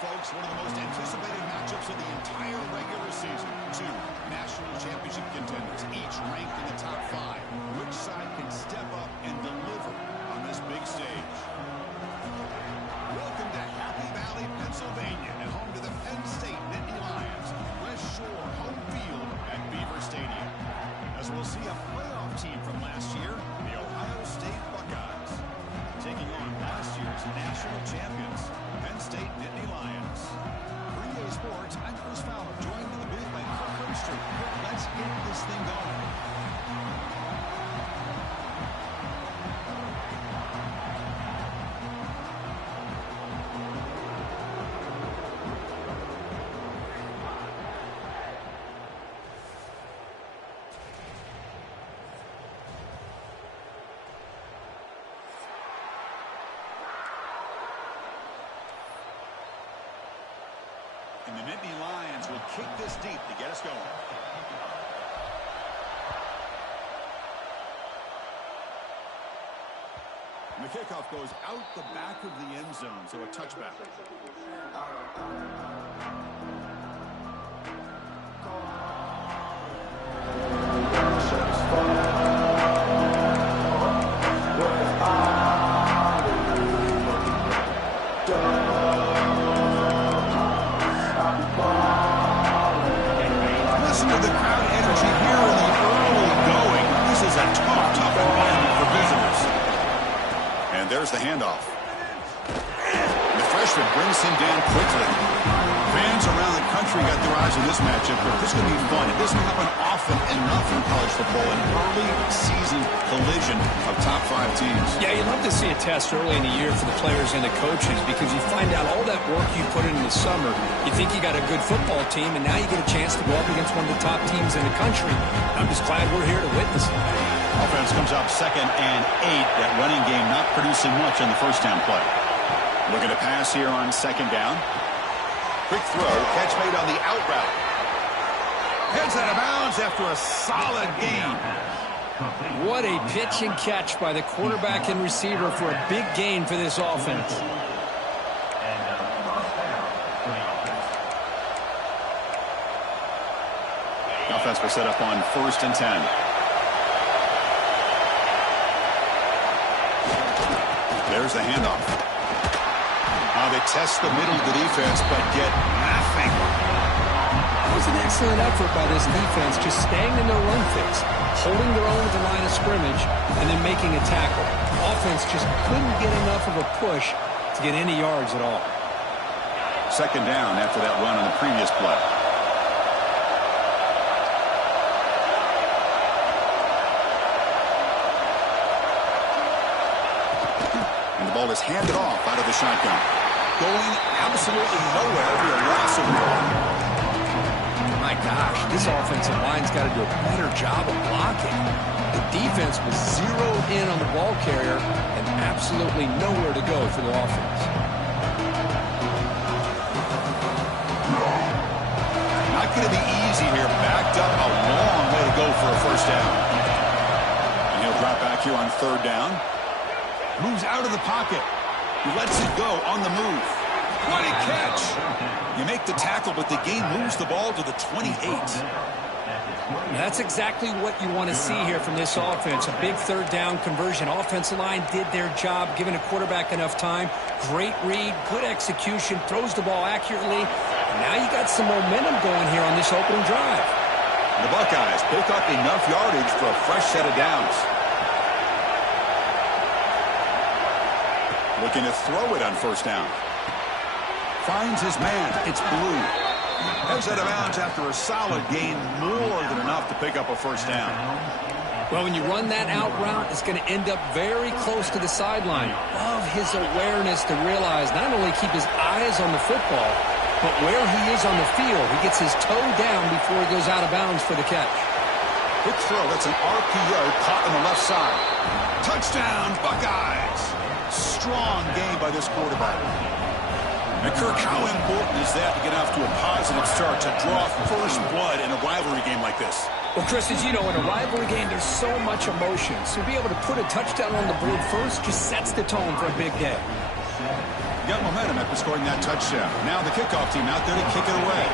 folks, one of the most anticipated matchups of the entire regular season. Two national championship contenders, each ranked in the top 5. Which side can step up and deliver on this big stage? Welcome to Happy Valley, Pennsylvania, and home to the Penn State Nittany Lions. West Shore home field at Beaver Stadium. As we'll see a playoff team from last year, the Ohio State Buckeyes, taking on last year's national champions, Penn State Nittany Lions. For EA Sports, I'm Chris Fowler, joined in the booth by Kirk Herbstreit. Let's get this thing going. And the Nittany Lions will kick this deep to get us going. And the kickoff goes out the back of the end zone, so a touchback. Listen to the crowd energy here in the early going. This is a tough environment for visitors. And there's the handoff. The freshman brings him down quickly. Fans around the country got their eyes on this matchup, but this is going to be fun. It doesn't happen often enough in college football, an early season collision of top 5 teams. Yeah, you'd love to see a test early in the year for the players and the coaches because you find out all that work you put in the summer. You think you got a good football team, and now you get a chance to go up against one of the top teams in the country. I'm just glad we're here to witness it. Offense comes up 2nd and 8. That running game not producing much on the first down play. Looking to pass here on 2nd down. Quick throw, catch made on the out route. Heads out of bounds after a solid gain. What a pitch and catch by the quarterback and receiver for a big gain for this offense. The offense will set up on 1st and 10. There's the handoff. They test the middle of the defense, but get nothing. It was an excellent effort by this defense, just staying in their run fix, holding their own at the line of scrimmage, and then making a tackle. Offense just couldn't get enough of a push to get any yards at all. 2nd down after that run on the previous play. And the ball is handed off out of the shotgun. Going absolutely nowhere for a loss of the ball. My gosh, this offensive line's got to do a better job of blocking. The defense was zeroed in on the ball carrier and absolutely nowhere to go for the offense. Not going to be easy here. Backed up a long way to go for a first down. And he'll drop back here on 3rd down. Moves out of the pocket. He lets it go on the move. What a catch! You make the tackle, but the game moves the ball to the 28. That's exactly what you want to see here from this offense. A big 3rd down conversion. Offensive line did their job, giving a quarterback enough time. Great read, good execution, throws the ball accurately. And now you got some momentum going here on this opening drive. The Buckeyes pick up enough yardage for a fresh set of downs. Looking to throw it on 1st down. Finds his man. It's Blue. Heads out of bounds after a solid gain, more than enough to pick up a first down. Well, when you run that out route, it's going to end up very close to the sideline. Love his awareness to realize not only keep his eyes on the football, but where he is on the field. He gets his toe down before he goes out of bounds for the catch. Quick throw. That's an RPO caught on the left side. Touchdown, Buckeyes. Strong game by this quarterback. And Kirk, how important is that to get off to a positive start, to draw first blood in a rivalry game like this? Well, Chris, as you know, in a rivalry game, there's so much emotion. So to be able to put a touchdown on the board first just sets the tone for a big day. got momentum after scoring that touchdown. Now the kickoff team out there to kick it away.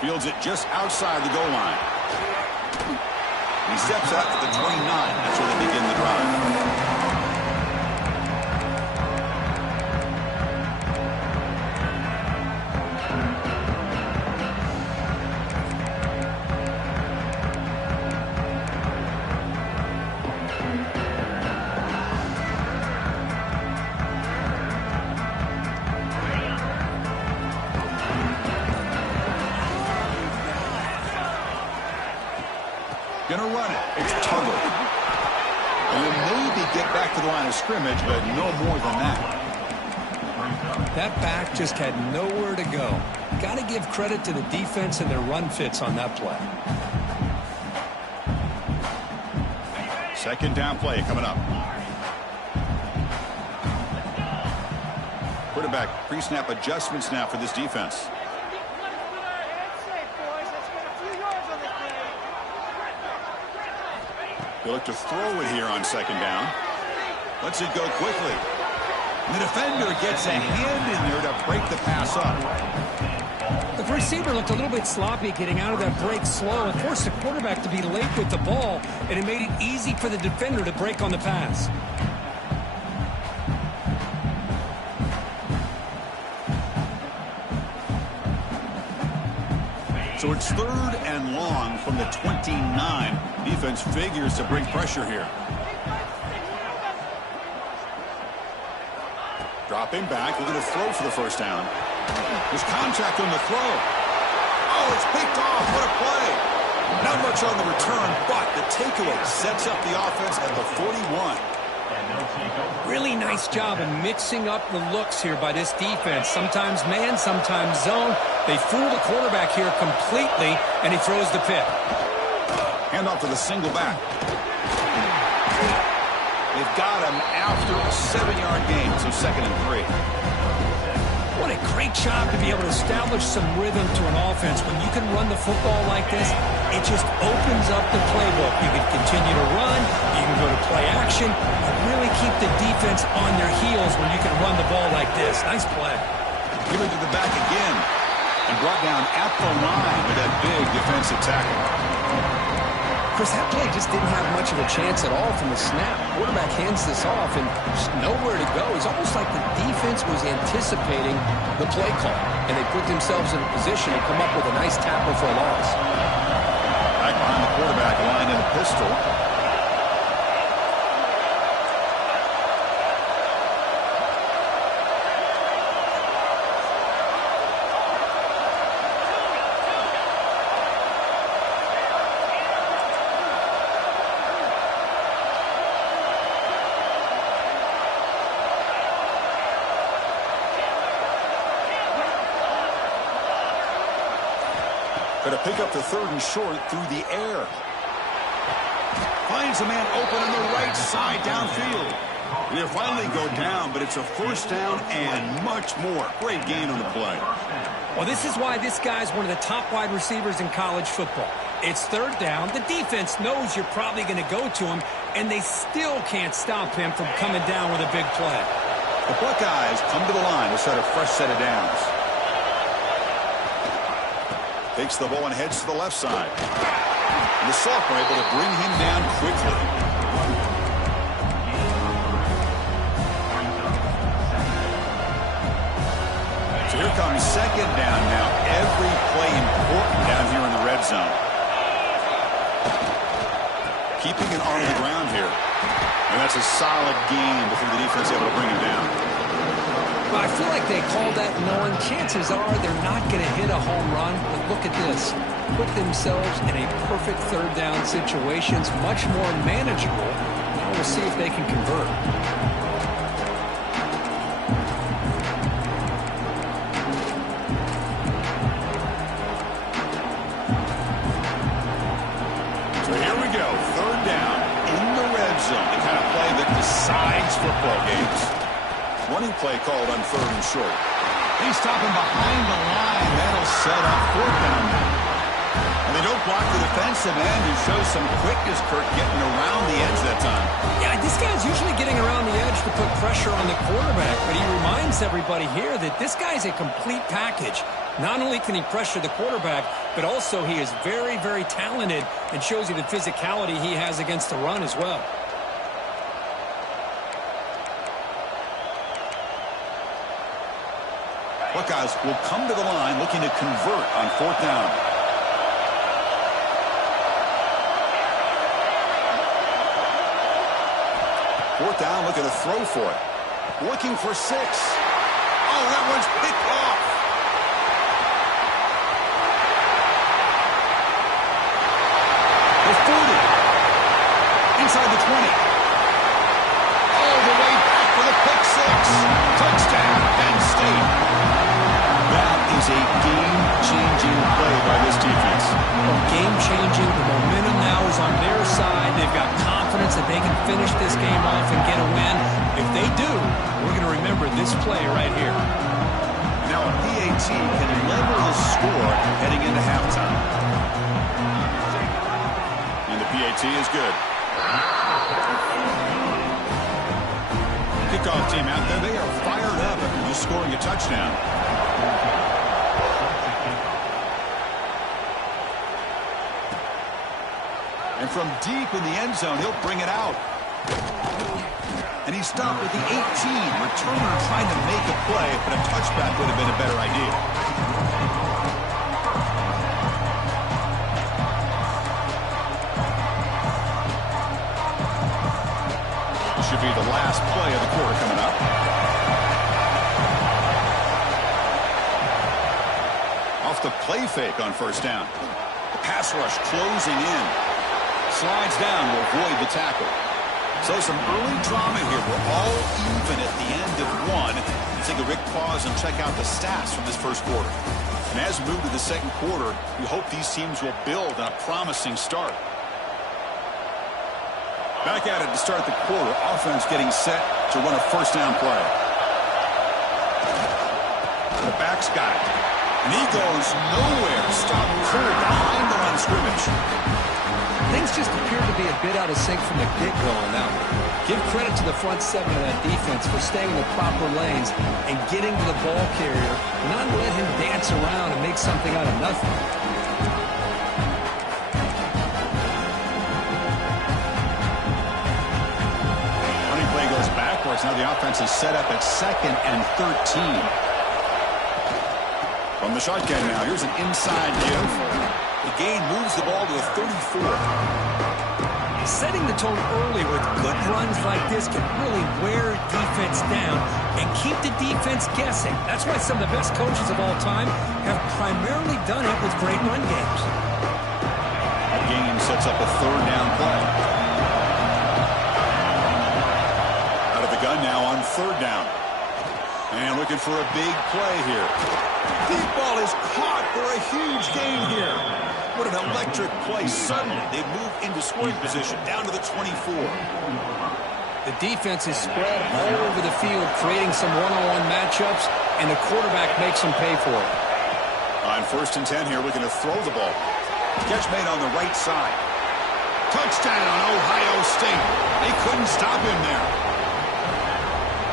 Fields it just outside the goal line. He steps out to the 29. That's where they begin the drive. Gonna run it. It's Tuggle. And he'll maybe get back to the line of scrimmage, but no more than that. That back just had nowhere to go. Got to give credit to the defense and their run fits on that play. Second down play coming up. Quarterback pre-snap adjustments now for this defense. He'll look to throw it here on second down. Lets it go quickly. And the defender gets a hand in there to break the pass up. The receiver looked a little bit sloppy getting out of that break slow and forced the quarterback to be late with the ball, and it made it easy for the defender to break on the pass. So it's third and long from the 29. Defense figures to bring pressure here. Dropping back, looking to throw for the first down. There's contact on the throw. Oh, it's picked off. What a play. Not much on the return, but the takeaway sets up the offense at the 41. Really nice job of mixing up the looks here by this defense. Sometimes man, sometimes zone. They fool the quarterback here completely, and he throws the pick. Hand off to the single back. They've got him after a 7-yard gain, so 2nd and 3. What a great job to be able to establish some rhythm to an offense. When you can run the football like this, it just opens up the playbook. You can continue to run, you can go to play action, and really keep the defense on their heels when you can run the ball like this. Nice play. Given to the back again, and brought down at the line with that big defensive tackle. Chris, that play just didn't have much of a chance at all from the snap. Quarterback hands this off and just nowhere to go. It's almost like the defense was anticipating the play call, and they put themselves in a position to come up with a nice tackle for a loss. Back behind the quarterback, lined in a pistol. Going to pick up the 3rd and short through the air. Finds a man open on the right side downfield. They'll finally go down, but it's a first down and much more. Great gain on the play. Well, this is why this guy's one of the top wide receivers in college football. It's 3rd down. The defense knows you're probably going to go to him, and they still can't stop him from coming down with a big play. The Buckeyes come to the line to start a fresh set of downs. Takes the ball and heads to the left side. And the sophomore able to bring him down quickly. So here comes 2nd down now. Every play important down here in the red zone. Keeping an arm on the ground here. And that's a solid gain before the defense able to bring him down. Well, I feel like they called that knowing chances are they're not going to hit a home run. But look at this. Put themselves in a perfect 3rd down situations, much more manageable. Now we'll see if they can convert. So here we go. 3rd down in the red zone. The kind of play that decides football games. Running play called on 3rd and short. He's stopping behind the line. That'll set up 4th down now. They don't block the defensive end and show some quickness, Kirk, getting around the edge that time. Yeah, this guy's usually getting around the edge to put pressure on the quarterback, but he reminds everybody here that this guy's a complete package. Not only can he pressure the quarterback, but also he is very, very talented and shows you the physicality he has against the run as well. Buckeyes will come to the line looking to convert on 4th down. Fourth down, looking to throw for it. Looking for 6. Oh, that one's picked off. The 40. Inside the 20. All the way back for the pick 6. Touchdown, Penn State. That is a game-changing play by this defense. Well, game-changing. The momentum now is on their side. They've got confidence that they can finish this game off and get a win. If they do, we're going to remember this play right here. Now a PAT can level the score heading into halftime. And the PAT is good. Kickoff team out there. They are fired up after just scoring a touchdown. And from deep in the end zone, he'll bring it out. And he stopped at the 18. Returner trying to make a play, but a touchback would have been a better idea. This should be the last play of the quarter coming up. Off the play fake on 1st down. The pass rush closing in. Slides down to avoid the tackle. So some early drama here. We're all even at the end of one. Let's take a quick pause and check out the stats from this first quarter. And as we move to the second quarter, we hope these teams will build on a promising start. Back at it to start the quarter. Offense getting set to run a 1st down play. The back's got it. And he goes nowhere. Stop cold behind the line of scrimmage. Things just appear to be a bit out of sync from the get-go on that one. Give credit to the front 7 of that defense for staying in the proper lanes and getting to the ball carrier, not let him dance around and make something out of nothing. Running play goes backwards. Now the offense is set up at 2nd and 13. From the shotgun now, here's an inside give. The gain moves the ball to a 34. Setting the tone early with good runs like this can really wear defense down and keep the defense guessing. That's why some of the best coaches of all time have primarily done it with great run games. That gain sets up a 3rd down play. Out of the gun now on 3rd down. And looking for a big play here. Deep ball is caught for a huge gain here. What an electric play. Suddenly, they move into scoring position, down to the 24. The defense is spread all over the field, creating some one-on-one matchups, and the quarterback makes them pay for it. On 1st and 10 here, looking to throw the ball. Catch made on the right side. Touchdown, Ohio State. They couldn't stop him there.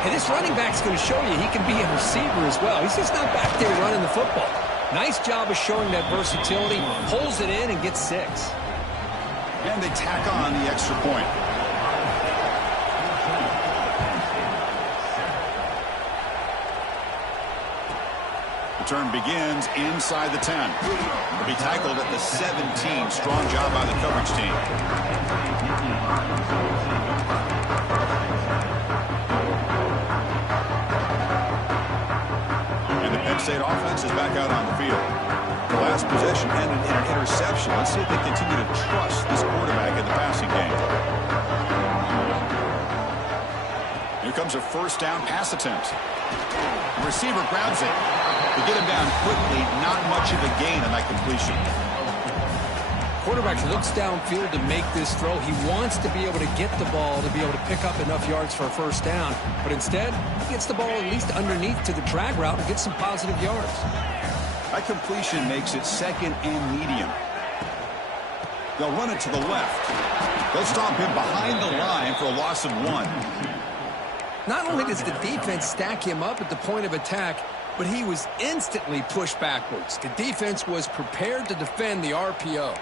And this running back's going to show you he can be a receiver as well. He's just not back there running the football. Nice job of showing that versatility. Pulls it in and gets 6. And they tack on the extra point. Return begins inside the 10. He'll be tackled at the 17. Strong job by the coverage team. Penn State offense is back out on the field. The last possession ended in an interception. Let's see if they continue to trust this quarterback in the passing game. Here comes a 1st down pass attempt. The receiver grabs it. To get him down quickly, not much of a gain on that completion. Quarterback looks downfield to make this throw. He wants to be able to get the ball to be able to pick up enough yards for a 1st down. But instead, he gets the ball at least underneath to the drag route and gets some positive yards. That completion makes it 2nd and medium. They'll run it to the left. They'll stop him behind the line for a loss of 1. Not only does the defense stack him up at the point of attack, but he was instantly pushed backwards. The defense was prepared to defend the RPO.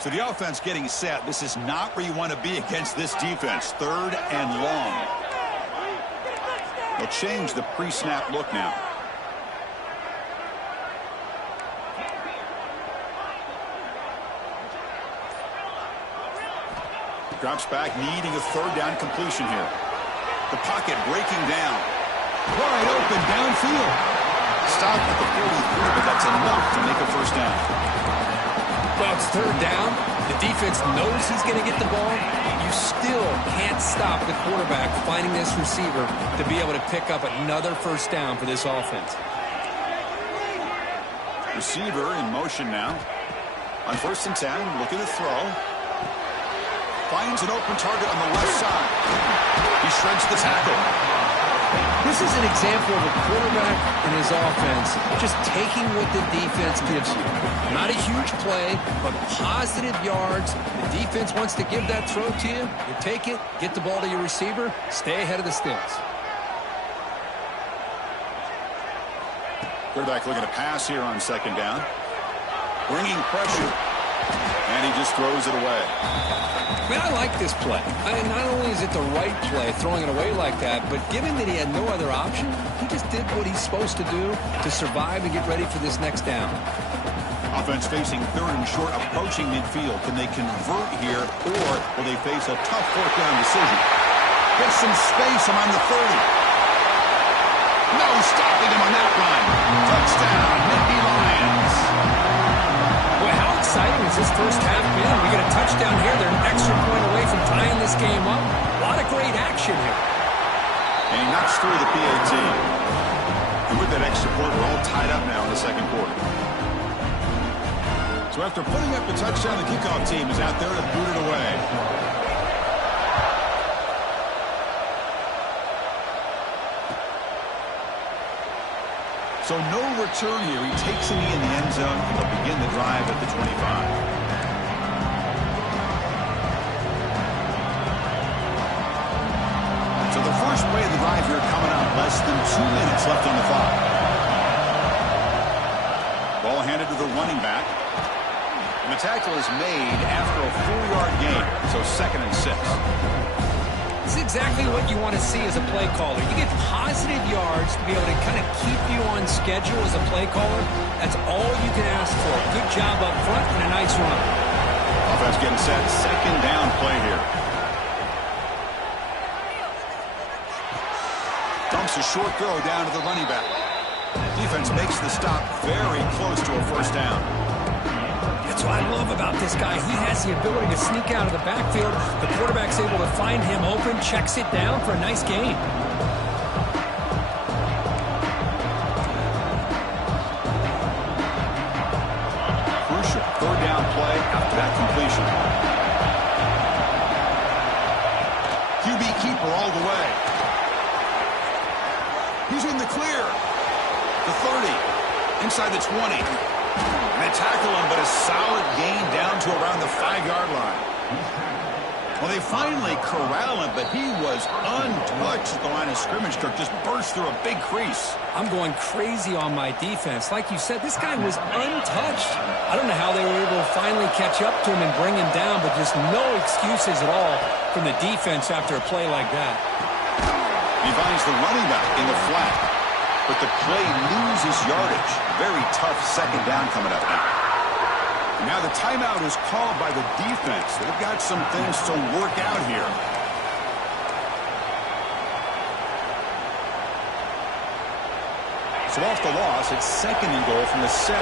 So the offense getting set. This is not where you want to be against this defense. 3rd and long. They'll change the pre-snap look now. Drops back, needing a 3rd down completion here. The pocket breaking down. Wide open downfield. Stop at the 43, but that's enough to make a 1st down. Well, it's 3rd down. The defense knows he's going to get the ball. You still can't stop the quarterback finding this receiver to be able to pick up another 1st down for this offense. Receiver in motion now. On 1st and 10, looking to throw. Finds an open target on the left side. He shreds the tackle. This is an example of a quarterback and his offense just taking what the defense gives you. Not a huge play, but positive yards. The defense wants to give that throw to you. You take it, get the ball to your receiver, stay ahead of the sticks. Quarterback looking to pass here on 2nd down. Bringing pressure. And he just throws it away. Man, I like this play. Not only is it the right play, throwing it away like that, but given that he had no other option, he just did what he's supposed to do to survive and get ready for this next down. Offense facing 3rd and short, approaching midfield. Can they convert here, or will they face a tough 4th down decision? Get some space among the 30. No stopping him on that run. Touchdown, Nittany Lions. Boy, how exciting has this 1st half been? We get a touchdown here. They're an extra point away from tying this game up. A lot of great action here. And he knocks through the PAT. And with that extra point, we're all tied up now in the 2nd quarter. So after putting up the touchdown, the kickoff team is out there to boot it away. So no return here. He takes a knee in the end zone, and they'll begin the drive at the 25. So the first play of the drive here coming up. Less than 2 minutes left on the clock. Ball handed to the running back. And the tackle is made after a 4-yard gain. So 2nd and 6. This is exactly what you want to see as a play caller. You get positive yards to be able to kind of keep you on schedule as a play caller. That's all you can ask for. Good job up front and a nice run. Offense getting set. 2nd down play here. Dumps a short throw down to the running back. Defense makes the stop very close to a 1st down. That's what I love about this guy. He has the ability to sneak out of the backfield. The quarterback's able to find him open, checks it down for a nice gain. Crucial 3rd down play after that completion. QB keeper all the way. He's in the clear. The 30. Inside the 20. And they tackle him, but a solid gain down to around the 5-yard line. Well, they finally corral him, but he was untouched at the line of scrimmage. Kirk just burst through a big crease. I'm going crazy on my defense. Like you said, this guy was untouched. I don't know how they were able to finally catch up to him and bring him down, but just no excuses at all from the defense after a play like that. He finds the running back in the flat, but the play loses yardage. Very tough 2nd down coming up now. Now the timeout is called by the defense. They've got some things to work out here. So off the loss, it's 2nd and goal from the 7.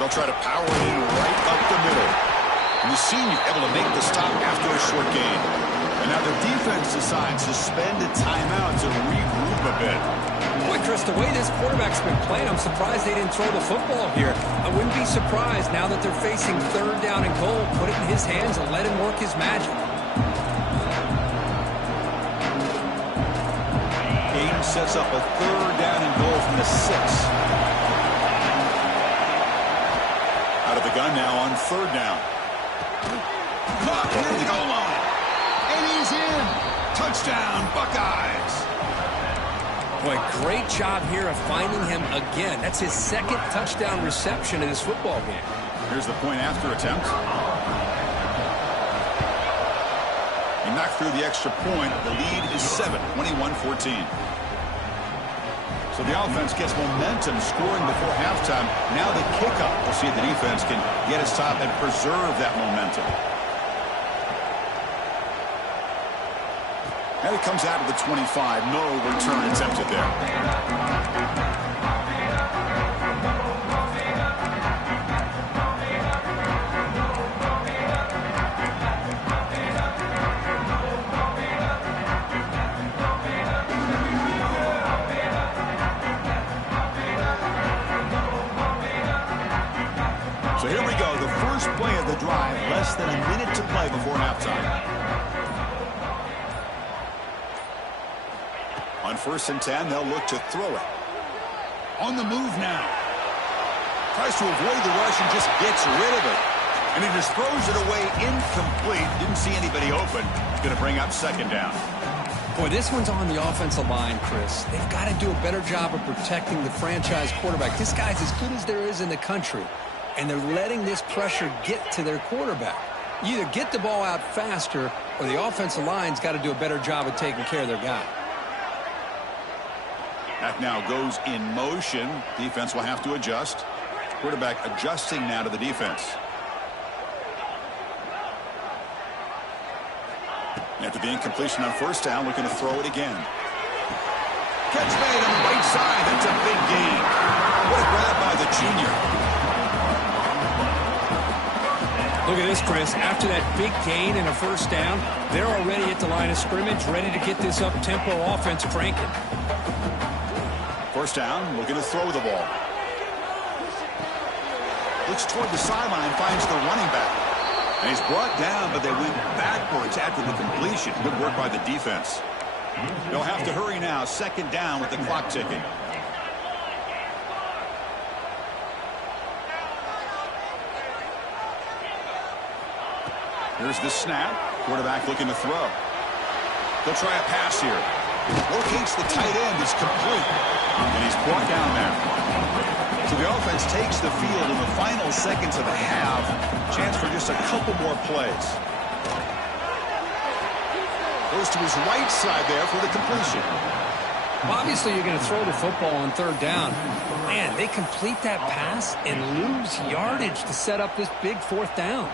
They'll try to power it in right up the middle. And the senior able to make the stop after a short gain. And now the defense decides to spend a timeout to regroup a bit. Boy, Chris, the way this quarterback's been playing, I'm surprised they didn't throw the football here. I wouldn't be surprised now that they're facing third down and goal. Put it in his hands and let him work his magic. Game sets up a third down and goal from the 6. Out of the gun now on third down. Caught near the goal line. And he's in. Touchdown, Buckeyes. Boy, great job here of finding him again. That's his second touchdown reception in this football game. Here's the point after attempt. He knocked through the extra point. The lead is 7, 21-14. So the offense gets momentum scoring before halftime. Now the kickoff. We'll see if the defense can get his top and preserve that momentum. And it comes out of the 25. No return attempted there. So here we go. The first play of the drive. Less than a minute to play before halftime. On 1st and 10, they'll look to throw it. On the move now. Tries to avoid the rush and just gets rid of it. And he just throws it away incomplete. Didn't see anybody open. Going to bring up second down. Boy, this one's on the offensive line, Chris. They've got to do a better job of protecting the franchise quarterback. This guy's as good as there is in the country. And they're letting this pressure get to their quarterback. You either get the ball out faster or the offensive line's got to do a better job of taking care of their guy. That now goes in motion. Defense will have to adjust. Quarterback adjusting now to the defense. After the incompletion on 1st down, looking to throw it again. Catch made on the right side. That's a big gain. What a grab by the junior. Look at this, Chris. After that big gain and a 1st down, they're already at the line of scrimmage, ready to get this up-tempo offense cranking. 1st down, looking to throw the ball. Looks toward the sideline, finds the running back. And he's brought down, but they went backwards after the completion. Good work by the defense. They'll have to hurry now. 2nd down with the clock ticking. Here's the snap. Quarterback looking to throw. They'll try a pass here. Locates the tight end. Is complete. And he's brought down there. So the offense takes the field in the final seconds of the half. Chance for just a couple more plays. Goes to his right side there for the completion. Well, obviously, you're going to throw the football on 3rd down. Man, they complete that pass and lose yardage to set up this big 4th down.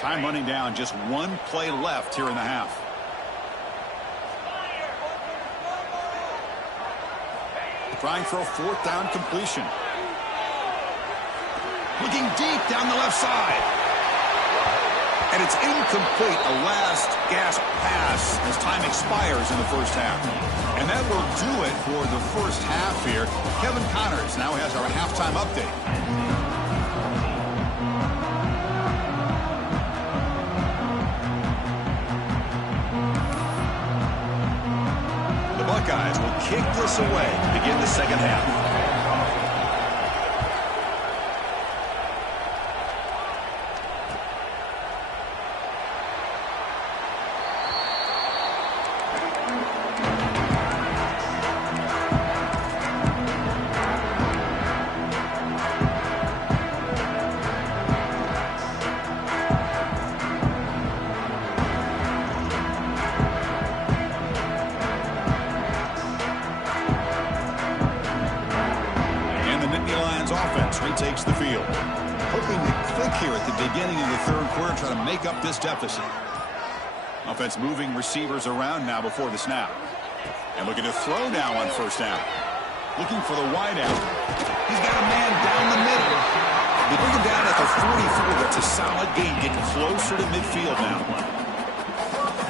Time running down, just one play left here in the half. Trying for a 4th down completion. Looking deep down the left side. And it's incomplete, a last gasp pass as time expires in the 1st half. And that will do it for the 1st half here. Kevin Connors now has our halftime update. Buckeyes will kick this away to begin the 2nd half. beginning of the third quarter, trying to make up this deficit. Offense moving receivers around now before the snap. And looking to throw now on first down. Looking for the wide out. He's got a man down the middle. They bring him down at the 44. That's a solid gain, getting closer to midfield now.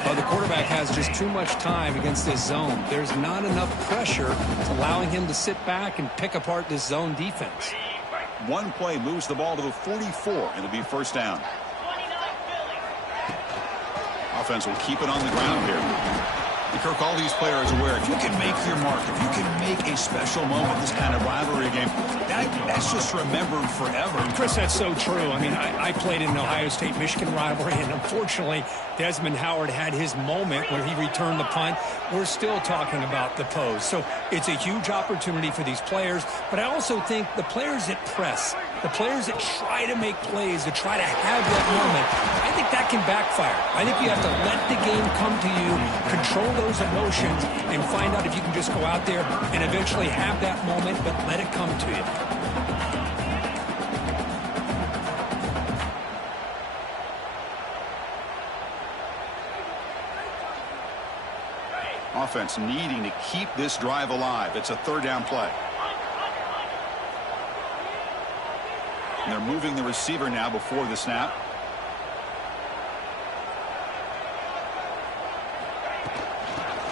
Well, the quarterback has just too much time against this zone. There's not enough pressure allowing him to sit back and pick apart this zone defense. One play moves the ball to the 44. It'll be first down. Offense will keep it on the ground here. And Kirk, all these players are aware, if you can make your mark, if you can make a special moment, this kind of rivalry game, that's just remembered forever. Chris, that's so true. I mean, I played in an Ohio State-Michigan rivalry, and unfortunately, Desmond Howard had his moment when he returned the punt. We're still talking about the pose. So it's a huge opportunity for these players, but I also think the players that press, the players that try to make plays, that try to have that moment, I think that can backfire. I think you have to let the game come to you, control those emotions, and find out if you can just go out there and eventually have that moment, but let it come to you. Offense needing to keep this drive alive. It's a third down play. And they're moving the receiver now before the snap.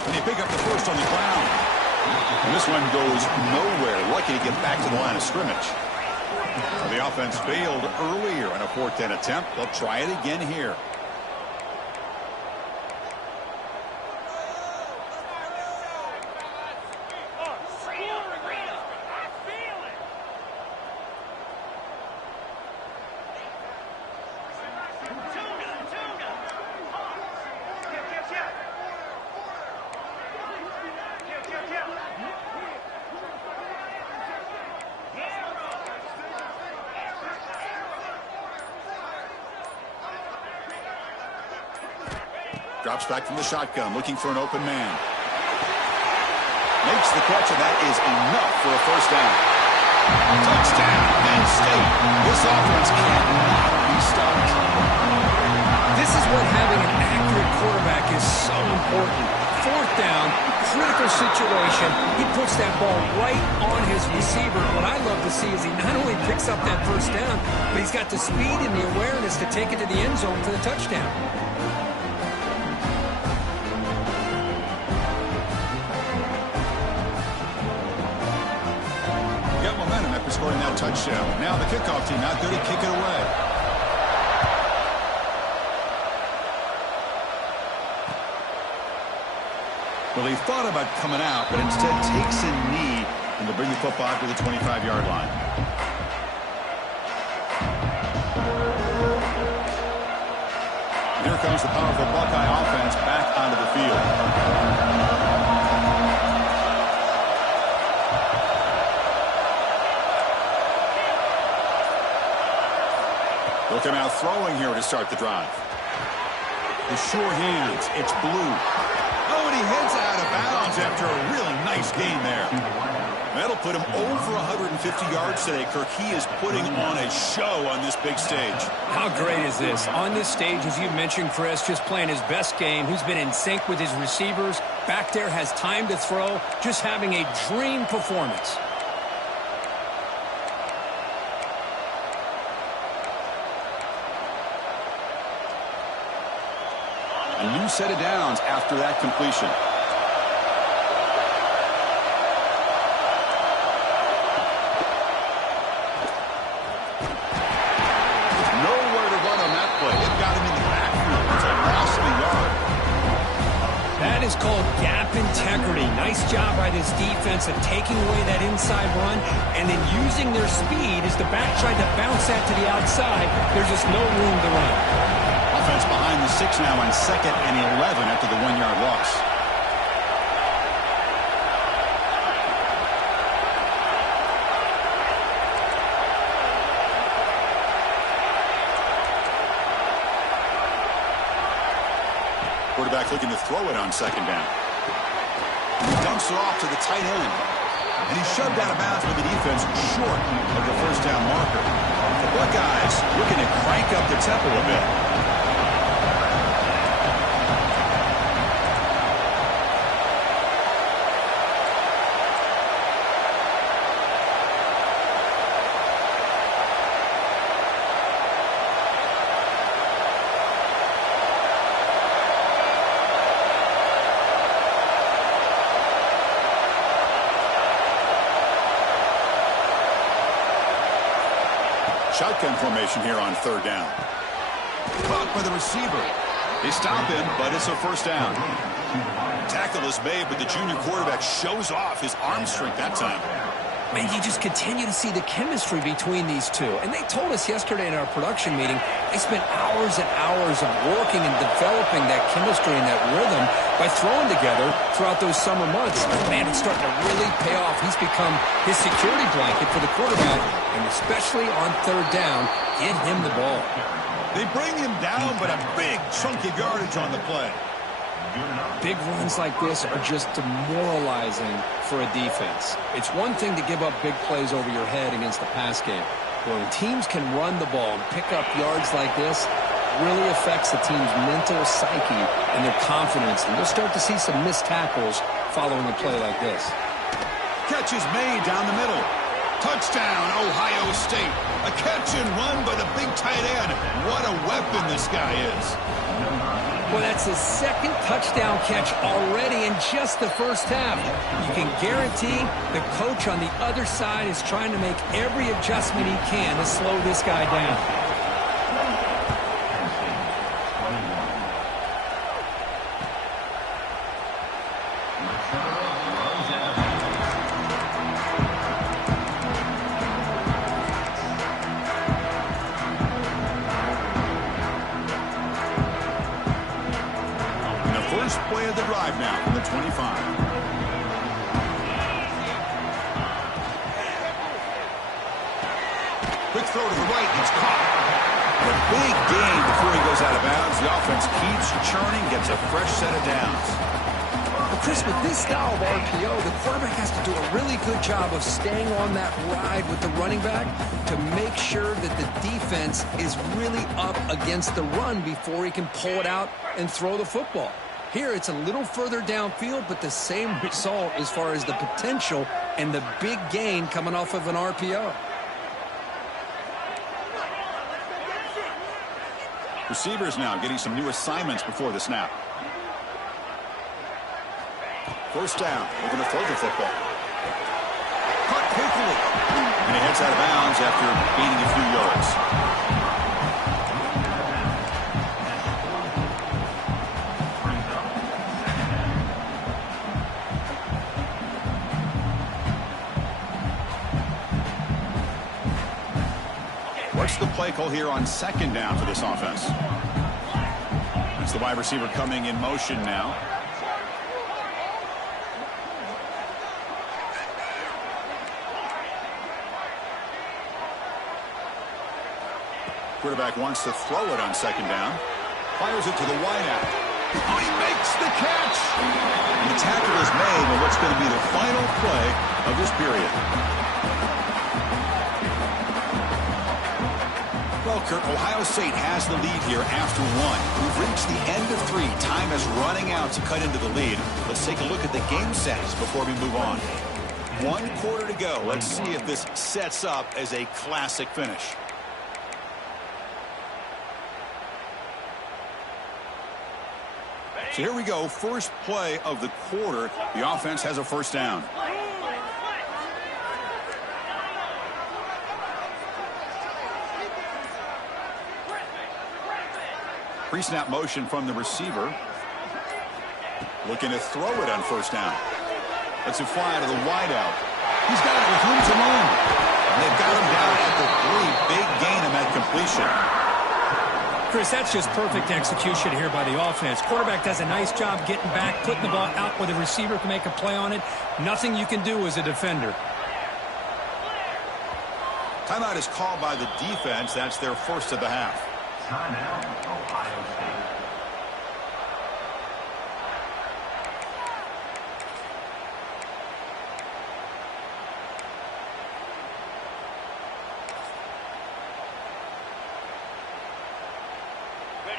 And they pick up the first on the ground. And this one goes nowhere. Lucky to get back to the line of scrimmage. So the offense failed earlier in a 4th down attempt. They'll try it again here. Drops back from the shotgun, looking for an open man. Makes the catch, and that is enough for a first down. Touchdown, Penn State. This offense cannot be stopped. This is what having an accurate quarterback is so important. 4th down, critical situation. He puts that ball right on his receiver. What I love to see is he not only picks up that first down, but he's got the speed and the awareness to take it to the end zone for the touchdown. Scoring that touchdown. Now the kickoff team out there to kick it away. Well, he thought about coming out, but instead takes a knee and to bring the football to the 25-yard line. Here comes the powerful Buckeye offense back onto the field. They'll come out throwing here to start the drive. The sure hands. It's Blue. Oh, and he heads out of bounds after a really nice gain there. That'll put him over 150 yards today, Kirk. He is putting on a show on this big stage. How great is this? On this stage, as you mentioned, Chris, just playing his best game. He's been in sync with his receivers. Back there, has time to throw. Just having a dream performance. A new set of downs after that completion. Nowhere to run on that play. It got him in the backfield. It's a loss of a yard. That is called gap integrity. Nice job by this defense of taking away that inside run and then using their speed as the back tried to bounce that to the outside. There's just no room to run. Offense behind the 6 now on 2nd and 11 after the 1-yard loss. Quarterback looking to throw it on 2nd down. He dumps it off to the tight end. And he's shoved out of bounds with the defense short of the first down marker. The Buckeyes looking to crank up the tempo a bit. Shotgun formation here on third down. Caught by the receiver. They stop him, but it's a first down. Tackle is made, but the junior quarterback shows off his arm strength that time. Man, you just continue to see the chemistry between these two. And they told us yesterday in our production meeting, they spent hours and hours of working and developing that chemistry and that rhythm by throwing together throughout those summer months. Man, it's starting to really pay off. He's become his security blanket for the quarterback, and especially on third down, get him the ball. They bring him down, but a big chunk of yardage on the play. Big runs like this are just demoralizing for a defense. It's one thing to give up big plays over your head against the pass game. But when teams can run the ball and pick up yards like this, it really affects the team's mental psyche and their confidence. And you'll start to see some missed tackles following a play like this. Catch is made down the middle. Touchdown, Ohio State. A catch and run by the big tight end. What a weapon this guy is. Well, that's his second touchdown catch already in just the first half. You can guarantee the coach on the other side is trying to make every adjustment he can to slow this guy down. Play of the drive now from the 25. Quick throw to the right. It's caught. A big gain before he goes out of bounds. The offense keeps churning, gets a fresh set of downs. Well, Chris, with this style of RPO, the quarterback has to do a really good job of staying on that ride with the running back to make sure that the defense is really up against the run before he can pull it out and throw the football. Here, it's a little further downfield, but the same result as far as the potential and the big gain coming off of an RPO. Receivers now getting some new assignments before the snap. First down, looking to throw the football. Caught quickly. And he heads out of bounds after gaining a few yards. What's the play call here on second down for this offense? That's the wide receiver coming in motion now. Quarterback wants to throw it on second down. Fires it to the wideout. Oh, he makes the catch! And the tackle is made on what's going to be the final play of this period. Well, Kurt, Ohio State has the lead here after one. We've reached the end of three. Time is running out to cut into the lead. Let's take a look at the game sets before we move on. 1 quarter to go. Let's see if this sets up as a classic finish. So here we go. First play of the quarter. The offense has a first down. Pre-snap motion from the receiver. Looking to throw it on first down. Lets it fly out of the wideout. He's got it with room to run. And they've got him down at the 3. Big gain on that completion. Chris, that's just perfect execution here by the offense. Quarterback does a nice job getting back, putting the ball out where the receiver can make a play on it. Nothing you can do as a defender. Timeout is called by the defense. That's their first of the half. Timeout, Ohio State.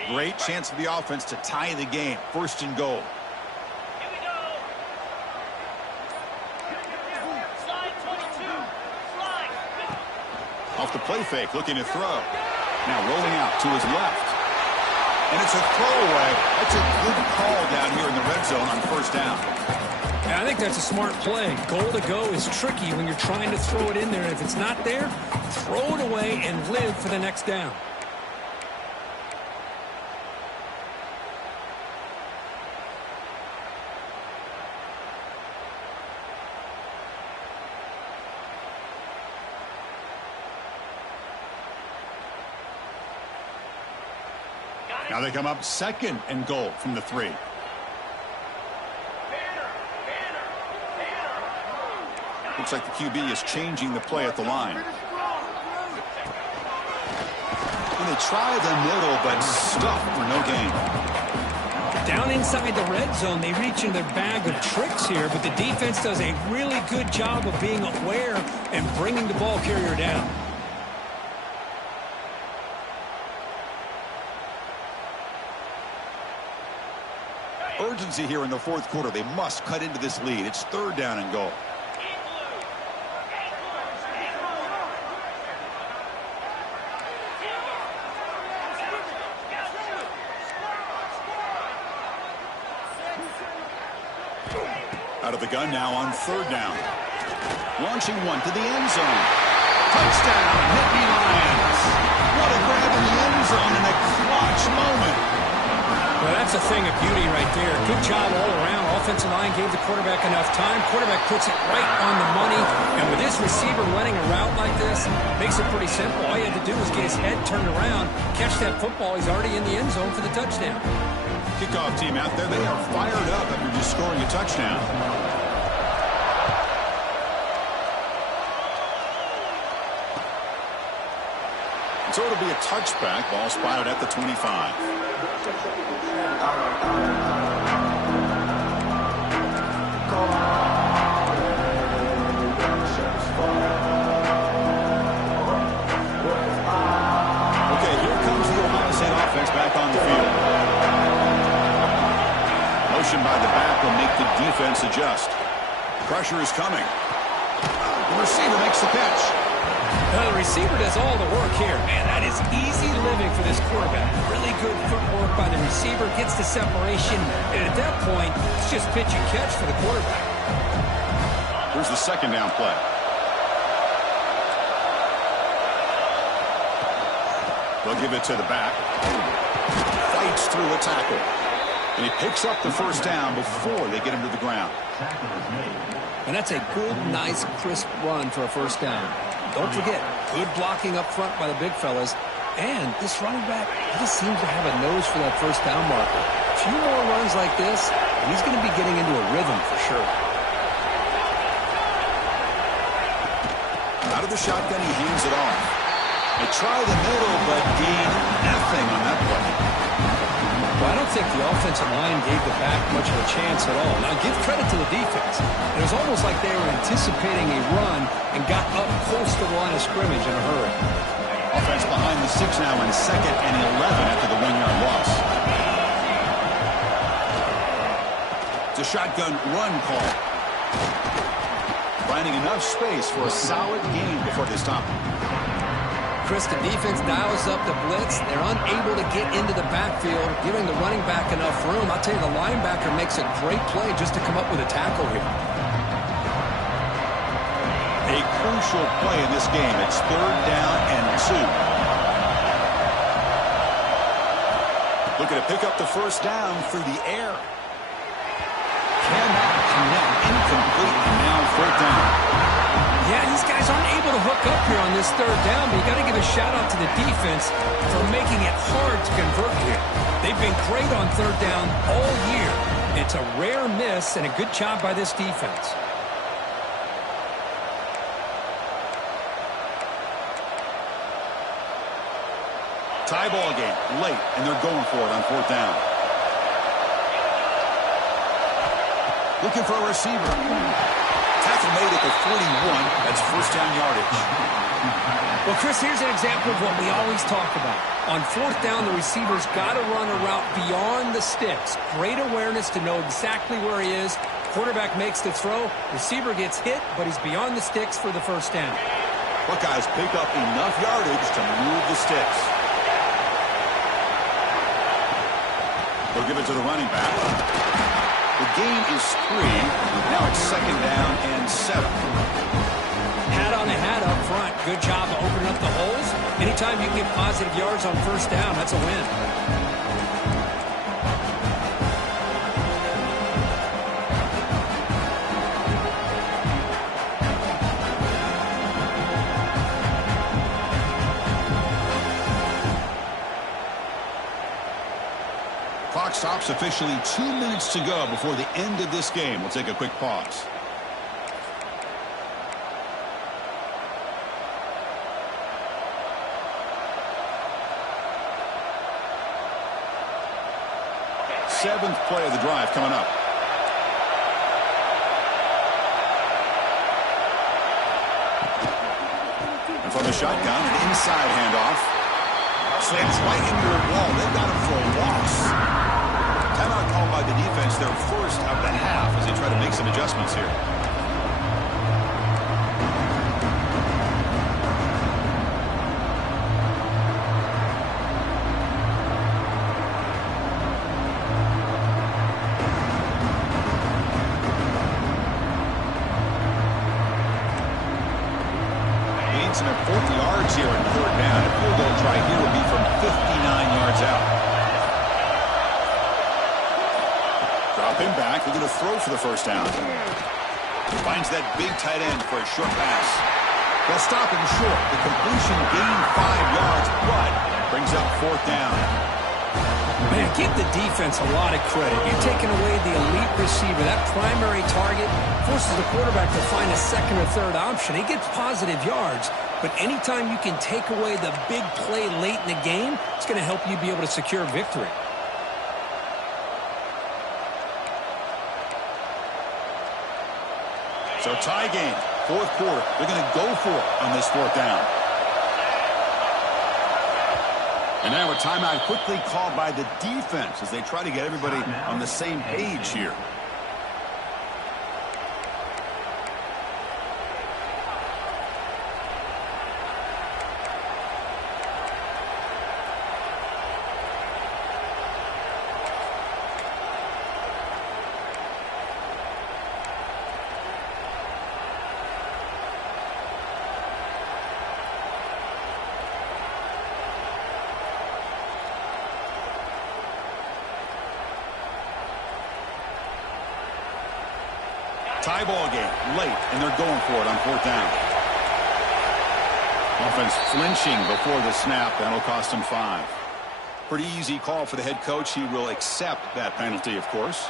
Great chance for the offense to tie the game. First and goal. Here we go. Slide 22. Slide. Off the play fake, looking to throw. Now rolling out to his left. And it's a throwaway. That's a good call down here in the red zone on first down. Yeah, I think that's a smart play. Goal to go is tricky when you're trying to throw it in there. If it's not there, throw it away and live for the next down. Now they come up second and goal from the 3. Looks like the QB is changing the play at the line. And they try the middle, but stuffed for no gain. Down inside the red zone, they reach in their bag of tricks here, but the defense does a really good job of being aware and bringing the ball carrier down. Urgency here in the fourth quarter. They must cut into this lead. It's third down and goal. Out of the gun now on third down. Launching one to the end zone. Touchdown, Nittany Lions. What a grab in the end zone in a clutch moment. Well, that's a thing of beauty right there. Good job all around. Offensive line gave the quarterback enough time. Quarterback puts it right on the money. And with this receiver running a route like this, makes it pretty simple. All you had to do was get his head turned around, catch that football. He's already in the end zone for the touchdown. Kickoff team out there. They are fired up after just scoring a touchdown. So it'll be a touchback. Ball spotted at the 25. Okay, here comes the Ohio State offense back on the field. Motion by the back will make the defense adjust. Pressure is coming. The receiver makes the catch. The receiver does all the work here. Man, that is easy living for this quarterback. Really good footwork by the receiver. Gets the separation. And at that point, it's just pitch and catch for the quarterback. Here's the second down play. They'll give it to the back. Fights through a tackle. And he picks up the first down before they get him to the ground. And that's a good, nice, crisp run for a first down. Don't forget, good blocking up front by the big fellas. And this running back, he just seems to have a nose for that first down marker. A few more runs like this, and he's going to be getting into a rhythm for sure. Out of the shotgun, he hands it off. They try the middle, but gain nothing on that play. Well, I don't think the offensive line gave the back much of a chance at all. Now, give credit to the defense. It was almost like they were anticipating a run and got up close to the line of scrimmage in a hurry. Offense behind the 6 now in 2nd and 11 after the 1-yard loss. It's a shotgun run call. Finding enough space for a solid gain before they stop him. Chris, the defense dials up the blitz. They're unable to get into the backfield, giving the running back enough room. I'll tell you, the linebacker makes a great play just to come up with a tackle here. A crucial play in this game. It's third down and 2. Looking to pick up the first down through the air. Cannot connect. Incomplete. And now fourth down. Yeah, these guys aren't able to hook up here on this third down, but you got to give a shout-out to the defense for making it hard to convert here. They've been great on third down all year. It's a rare miss and a good job by this defense. Tie ball game late, and they're going for it on fourth down. Looking for a receiver. Tackle made at the 41. That's first down yardage. Well, Chris, here's an example of what we always talk about. On fourth down, the receiver's got to run a route beyond the sticks. Great awareness to know exactly where he is. Quarterback makes the throw. Receiver gets hit, but he's beyond the sticks for the first down. Buckeyes pick up enough yardage to move the sticks. They'll give it to the running back. The gain is 3. Now it's second down and 7. Hat on a hat up front. Good job of opening up the holes. Anytime you can get positive yards on first down, that's a win. Clock stops officially 2 minutes to go before the end of this game. We'll take a quick pause. Seventh play of the drive coming up. And from the shotgun, an inside handoff. Slants right into a wall. They've got him for a loss. Timeout called by the defense, their first of the half, as they try to make some adjustments here. Some at 40 yards here in third down. A field goal try here would be from 59 yards out. Dropping back. They're going to throw for the first down. Finds that big tight end for a short pass. They'll stop him short. The completion gained 5 yards, but brings up fourth down. Man, give the defense a lot of credit. You're taking away the elite receiver. That primary target forces the quarterback to find a second or third option. He gets positive yards, but anytime you can take away the big play late in the game, it's going to help you be able to secure victory. So tie game, fourth quarter. They're going to go for it on this fourth down. And now a timeout quickly called by the defense as they try to get everybody on the same page here. Tie ball game late, and they're going for it on fourth down. Offense flinching before the snap. That'll cost him 5. Pretty easy call for the head coach. He will accept that penalty, of course.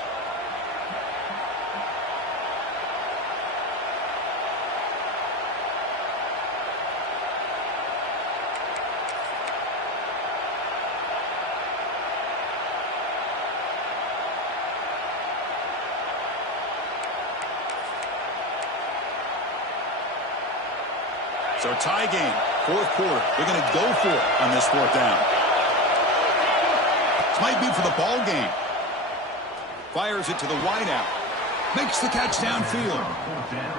So tie game, fourth quarter. They're going to go for it on this fourth down. This might be for the ball game. Fires it to the wideout. Makes the catch downfield.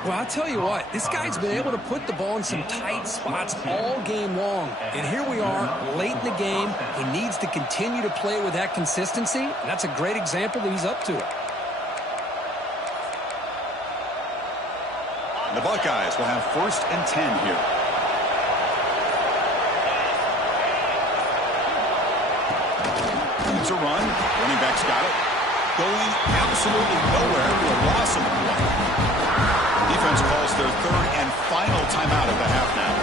Well, I'll tell you what, this guy's been able to put the ball in some tight spots all game long. And here we are, late in the game. He needs to continue to play with that consistency. And that's a great example that he's up to it. The Buckeyes will have first and 10 here. It's a run. Running back's got it. Going absolutely nowhere for a loss of 1. Defense calls their third and final timeout of the half now.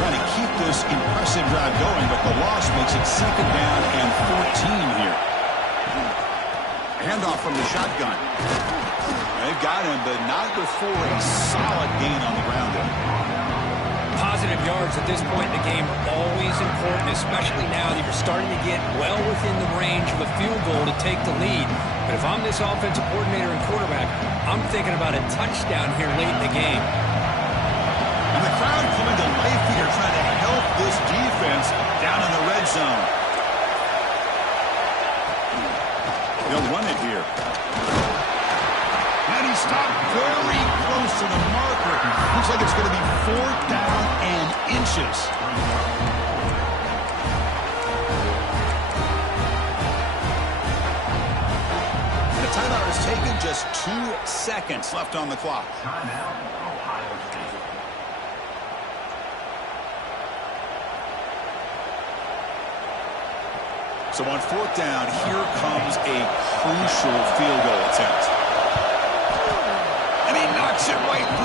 Trying to keep this impressive drive going, but the loss makes it second down and 14 here. Handoff from the shotgun. They've got him, but not before a solid gain on the ground there. Positive yards at this point in the game are always important, especially now that you're starting to get well within the range of a field goal to take the lead. But if I'm this offensive coordinator and quarterback, I'm thinking about a touchdown here late in the game. And the crowd coming to life here, trying to help this defense down in the red zone. They'll run it here. And he stopped very close to the marker. Looks like it's going to be 4th down and inches. And the timeout is taken. Just 2 seconds left on the clock. Timeout, Ohio State. So on 4th down, here comes a crucial field goal attempt. And he knocks it right through.